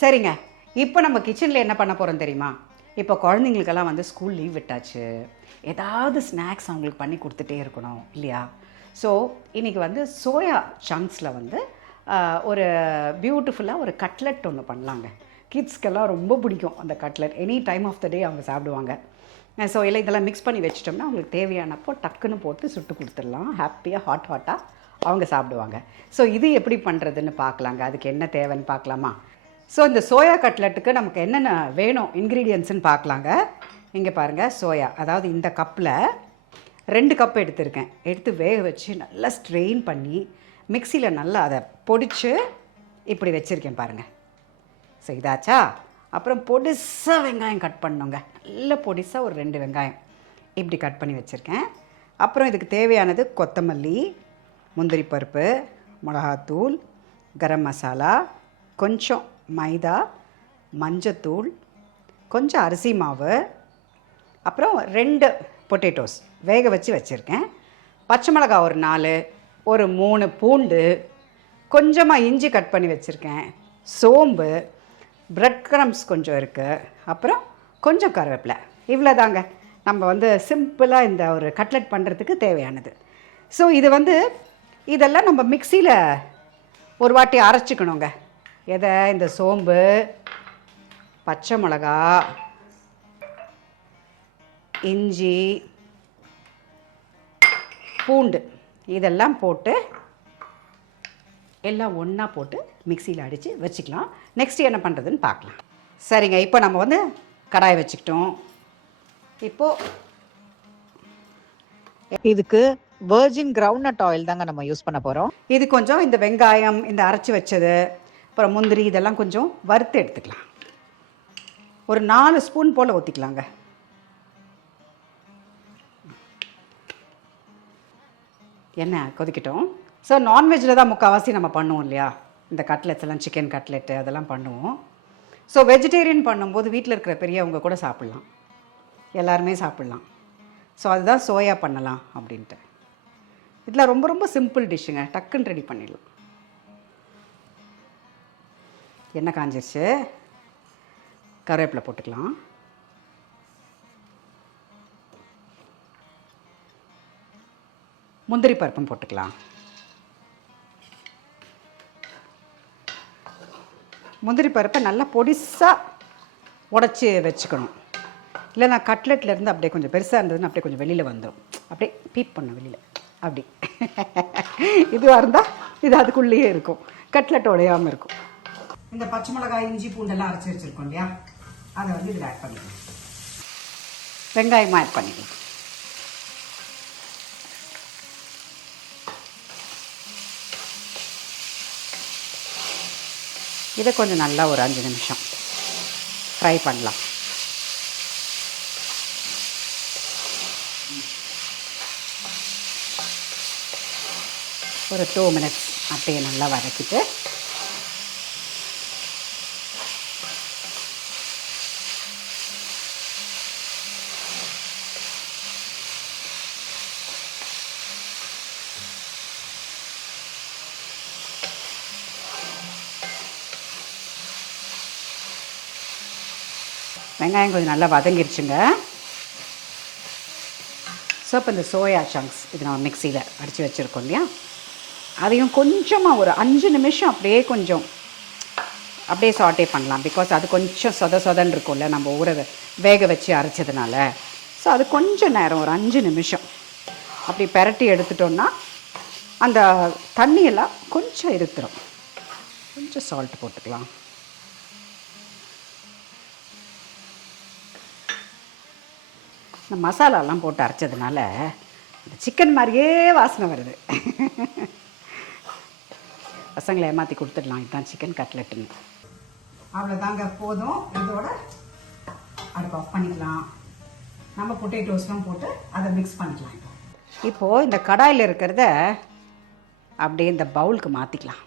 சரிங்க, இப்போ நம்ம கிச்சனில் என்ன பண்ண போகிறோம் தெரியுமா? இப்போ குழந்தைங்களுக்கெல்லாம் வந்து ஸ்கூல் லீவ் விட்டாச்சு. ஏதாவது ஸ்நாக்ஸ் அவங்களுக்கு பண்ணி கொடுத்துட்டே இருக்கணும் இல்லையா? ஸோ இன்றைக்கி வந்து சோயா சங்க்ஸில் வந்து ஒரு பியூட்டிஃபுல்லாக ஒரு கட்லெட் ஒன்று பண்ணலாங்க. கிட்ஸ்க்கெல்லாம் ரொம்ப பிடிக்கும் அந்த cutlet. Any time of the day அவங்க சாப்பிடுவாங்க. ஸோ இல்லை இதெல்லாம் மிக்ஸ் பண்ணி வச்சிட்டோம்னா அவங்களுக்கு தேவையானப்போ டக்குன்னு போட்டு சுட்டு கொடுத்துடலாம். ஹாப்பியாக ஹாட்டாக அவங்க சாப்பிடுவாங்க. ஸோ இது எப்படி பண்ணுறதுன்னு பார்க்கலாங்க. அதுக்கு என்ன தேவைன்னு பார்க்கலாமா? ஸோ இந்த சோயா கட்லெட்டுக்கு நமக்கு என்னென்ன வேணும் இன்க்ரீடியன்ட்ஸ்னு பார்க்கலாங்க. இங்கே பாருங்கள், சோயா அதாவது இந்த கப்பில் 2 கப் எடுத்திருக்கேன். எடுத்து வேக வச்சு நல்லா ஸ்ட்ரெயின் பண்ணி மிக்சியில் நல்லா அதை பொடிச்சு இப்படி வச்சுருக்கேன் பாருங்கள். ஸோ இதாச்சா? அப்புறம் பொடிசாக வெங்காயம் கட் பண்ணோங்க. நல்ல பொடிசாக ஒரு 2 வெங்காயம் இப்படி கட் பண்ணி வச்சுருக்கேன். அப்புறம் இதுக்கு தேவையானது கொத்தமல்லி, முந்திரி பருப்பு, மிளகாத்தூள், கரம் மசாலா, கொஞ்சம் மைதா, மஞ்சத்தூள், கொஞ்சம் அரிசி மாவு, அப்புறம் 2 பொட்டேட்டோஸ் வேக வச்சு வச்சுருக்கேன். பச்சை மிளகாய் ஒரு 4, ஒரு 3 பூண்டு, கொஞ்சமாக இஞ்சி கட் பண்ணி வச்சுருக்கேன், சோம்பு, பிரெட் க்ரம்ஸ் கொஞ்சம் இருக்குது, அப்புறம் கொஞ்சம் கருவேப்பிலை. இவ்வளோ தாங்க நம்ம வந்து சிம்பிளாக இந்த ஒரு கட்லெட் பண்ணுறதுக்கு தேவையானது. ஸோ இது வந்து இதெல்லாம் நம்ம மிக்சியில் ஒரு வாட்டி அரைச்சிக்கணுங்க. எதை? இந்த சோம்பு, பச்சை மிளகா, இஞ்சி, பூண்டு இதெல்லாம் போட்டு எல்லாம் ஒன்றா போட்டு மிக்சியில் அடித்து வச்சுக்கலாம். நெக்ஸ்ட் என்ன பண்ணுறதுன்னு பார்க்கலாம். சரிங்க, இப்போ நம்ம வந்து கடாயை வச்சுக்கிட்டோம். இப்போது இதுக்கு வெர்ஜின் கிரவுண்ட்நட் ஆயில் தாங்க நம்ம யூஸ் பண்ண போகிறோம். இது கொஞ்சம் இந்த வெங்காயம், இந்த அரைச்சி வச்சது, அப்புறம் முந்திரி இதெல்லாம் கொஞ்சம் வறுத்து எடுத்துக்கலாம். ஒரு 4 ஸ்பூன் போல் ஊற்றிக்கலாங்க. எண்ணெய் கொதிக்கட்டும். ஸோ நான்வெஜ்ஜில் தான் முக்கால்வாசி நம்ம பண்ணுவோம் இல்லையா? இந்த கட்லெட்ஸ் எல்லாம், சிக்கன் கட்லெட்டு அதெல்லாம் பண்ணுவோம். ஸோ வெஜிடேரியன் பண்ணும்போது வீட்டில் இருக்கிற பெரியவங்க கூட சாப்பிட்லாம், எல்லாருமே சாப்பிட்லாம். ஸோ அதுதான் சோயா பண்ணலாம் அப்படின்ட்டு. இதில் ரொம்ப ரொம்ப சிம்பிள் டிஷ்ஷுங்க, டக்குன்னு ரெடி பண்ணிடலாம். எண்ணெய் காஞ்சிருச்சு, கருவேப்பிலை போட்டுக்கலாம். முந்திரி பருப்பும் போட்டுக்கலாம். முந்திரி பருப்பை நல்லா பொடிசாக உடச்சி வச்சுக்கணும். இல்லைனா கட்லெட்லேருந்து அப்படியே கொஞ்சம் பெருசாக இருந்ததுன்னு அப்படியே கொஞ்சம் வெளியில் வந்துடும். அப்படியே பீப் பண்ண வெளியில் அப்படி இதுவாக இருந்தால் இது அதுக்குள்ளேயே இருக்கும், கட்லெட் உடையாமல் இருக்கும். இந்த பச்சை மிளகாய், இஞ்சி, பூண்டெல்லாம் அரைச்சி வச்சுருக்கோம் இல்லையா? அதை வந்து இதில் ஆட் பண்ணிக்கலாம். வெங்காயமாக ஆட் பண்ணிக்கலாம். இதை கொஞ்சம் நல்லா ஒரு 5 நிமிஷம் ஃப்ரை பண்ணலாம். ஒரு 2 மினிட்ஸ் அப்படியே நல்லா வதக்கிட்டு வெங்காயம் கொஞ்சம் நல்லா வதங்கிருச்சுங்க. ஸோ இப்போ இந்த சோயா சங்க்ஸ் இது நம்ம மிக்சியில் அடித்து வச்சுருக்கோம் இல்லையா? அதையும் கொஞ்சமாக ஒரு 5 நிமிஷம் அப்படியே கொஞ்சம் அப்படியே சாட்டே பண்ணலாம். பிகாஸ் அது கொஞ்சம் சொதன்னு இருக்கும்ல, நம்ம வேக வச்சு அரைச்சதுனால. ஸோ அது கொஞ்சம் நேரம் ஒரு 5 நிமிஷம் அப்படி பெரட்டி எடுத்துட்டோன்னா அந்த தண்ணியெல்லாம் கொஞ்சம் இருத்துரும். கொஞ்சம் சால்ட் போட்டுக்கலாம். இந்த மசாலாலாம் போட்டு அரைச்சதுனால இந்த சிக்கன் மாதிரியே வாசனை வருது. பசங்களை ஏமாற்றி கொடுத்துடலாம், இதுதான் சிக்கன் கட்லெட்டுன்னு. அவ்வளோதாங்க, போதும். இதோட அடுப்பு ஆஃப் பண்ணிக்கலாம். நம்ம பொட்டேட்டோஸ்லாம் போட்டு அதை மிக்ஸ் பண்ணிக்கலாம். இப்போது இந்த கடாயில் இருக்கிறத அப்படியே இந்த பவுலுக்கு மாற்றிக்கலாம்.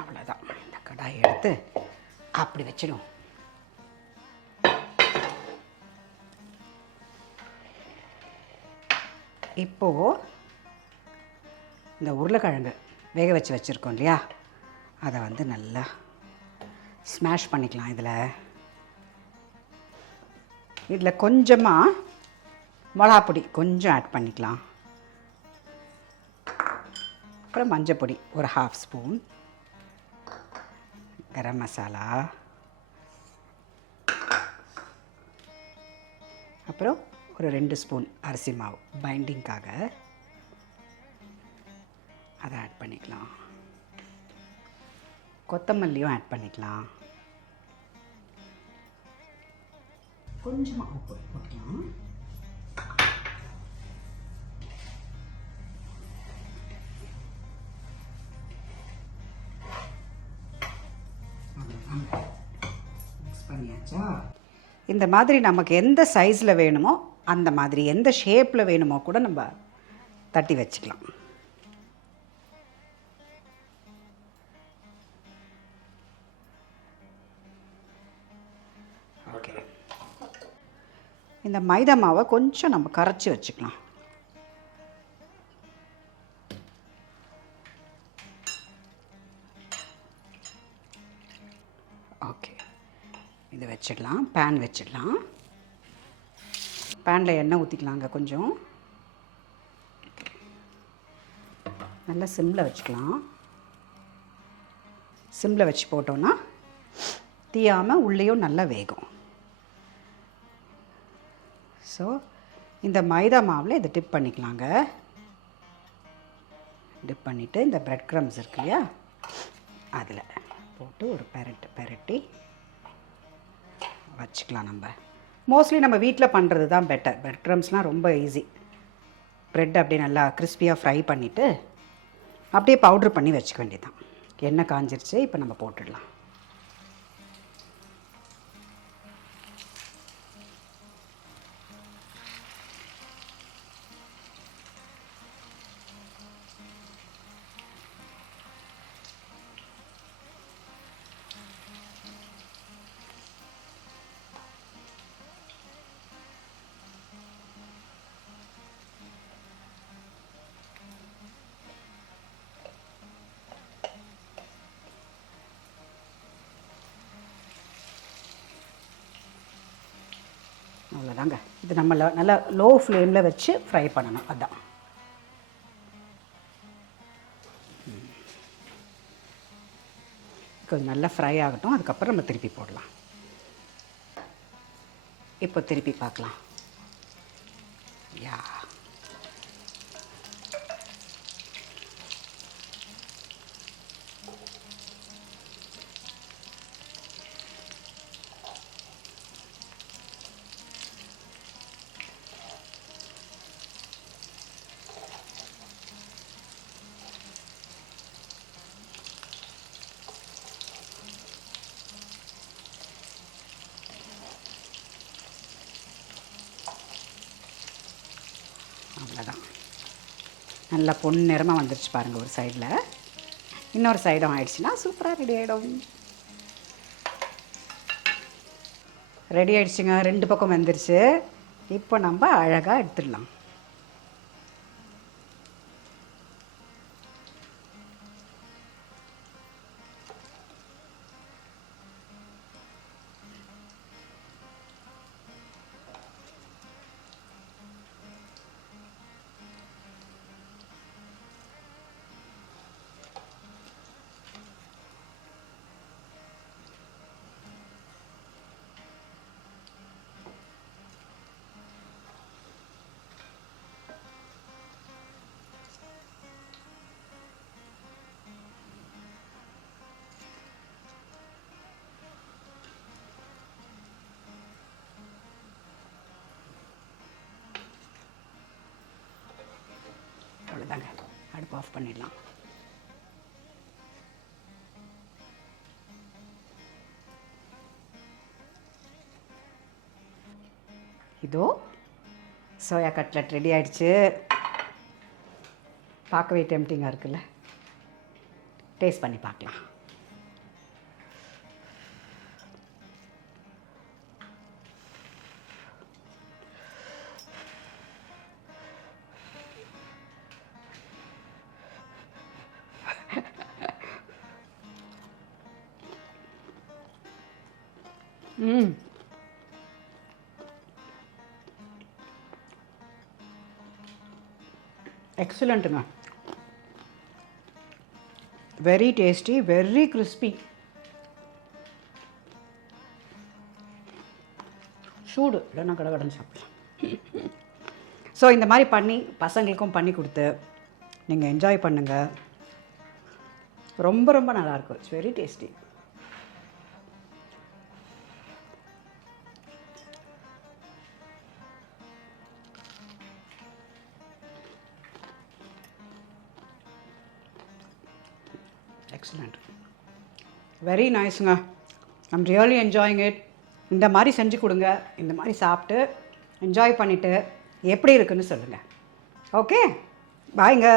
அவ்வளோதான், இந்த கடாயை எடுத்து அப்படி வச்சிடும். இப்போது இந்த உருளைக்கிழங்கு வேக வச்சுருக்கோம் இல்லையா, அதை வந்து நல்லா ஸ்மாஷ் பண்ணிக்கலாம். இதில் கொஞ்சமாக மிளகாப்பொடி கொஞ்சம் ஆட் பண்ணிக்கலாம். அப்புறம் மஞ்சப்பொடி ஒரு 1/2 ஸ்பூன், கரம் மசாலா, அப்புறம் ஒரு 2 ஸ்பூன் அரிசி மாவு பைண்டிங்காக அதை ஆட் பண்ணிக்கலாம். கொத்தமல்லியும் ஆட் பண்ணிக்கலாம். கொஞ்சமாக உப்பு போட்டுக்கலாம். மிக்ஸ் பண்ணியாச்சா? இந்த மாதிரி நமக்கு எந்த சைஸில் வேணுமோ அந்த மாதிரி, எந்த ஷேப்பில் வேணுமோ கூட நம்ம தட்டி வச்சுக்கலாம். ஓகே, இந்த மைதா மாவை கொஞ்சம் நம்ம கரைச்சி வச்சுக்கலாம். ஓகே, இதை வச்சிடலாம். பேன் வச்சிடலாம். பேனில் எண்ணெய் ஊற்றிக்கலாங்க. கொஞ்சம் நல்லா சிம்மில் வச்சுக்கலாம். சிம்மில் வச்சு போட்டோன்னா தீயாமல் உள்ளேயும் நல்லா வேகும். ஸோ இந்த மைதா மாவில் இதை டிப் பண்ணிக்கலாங்க. டிப் பண்ணிவிட்டு இந்த ப்ரெட் க்ரம்ஸ் இருக்கு இல்லையா, அதில் போட்டு ஒரு பெரட்டி வச்சுக்கலாம். நம்ம மோஸ்ட்லி நம்ம வீட்டில் பண்ணுறது தான் பெட்டர். ப்ரெட் க்ரம்ஸ்லாம் ரொம்ப ஈஸி. ப்ரெட் அப்படியே நல்லா கிறிஸ்பியாக ஃப்ரை பண்ணிவிட்டு அப்படியே பவுட்ரு பண்ணி வச்சுக்க வேண்டியதான். எண்ணெய் காஞ்சிருச்சு, இப்போ நம்ம போட்டுடலாம். அவ்வளோதாங்க. இது நம்ம நல்லா லோ ஃப்ளேமில் வச்சு ஃப்ரை பண்ணணும். அதுதான். கொஞ்சம் நல்லா ஃப்ரை ஆகட்டும், அதுக்கப்புறம் நம்ம திருப்பி போடலாம். இப்போ திருப்பி பார்க்கலாம். யா, அவ்வளோதான். நல்லா பொன் நிறமாக வந்துருச்சு பாருங்கள் ஒரு சைடில். இன்னொரு சைடும் ஆயிடுச்சுன்னா சூப்பராக ரெடி ஆகிடும். ரெடி ஆகிடுச்சுங்க. 2 பக்கம் வந்துருச்சு. இப்போ நம்ம அழகாக எடுத்துடலாம். அவ்வளோதாங்க. அடுப்பு ஆஃப் பண்ணிடலாம். இதோ சோயா கட்லட் ரெடி ஆயிடுச்சு. பார்க்கவே டெம்டிங்காக இருக்குல்ல. டேஸ்ட் பண்ணி பார்க்கலாம். ம் எக்ஸலண்ட்டுங்க. Very tasty, very crispy. சூடு இல்லைன்னா கடகடன்னு சாப்பிடலாம். ஸோ இந்த மாதிரி பண்ணி பசங்களுக்கும் பண்ணி கொடுத்து நீங்கள் என்ஜாய் பண்ணுங்கள். ரொம்ப ரொம்ப நல்லாயிருக்கும். It's very tasty. Excellent, very நைஸுங்க. I'm really enjoying it. இந்த மாதிரி செஞ்சு கொடுங்க, இந்த மாதிரி சாப்பிட்டு என்ஜாய் பண்ணிவிட்டு எப்படி இருக்குன்னு சொல்லுங்கள். ஓகே, பாய்ங்க.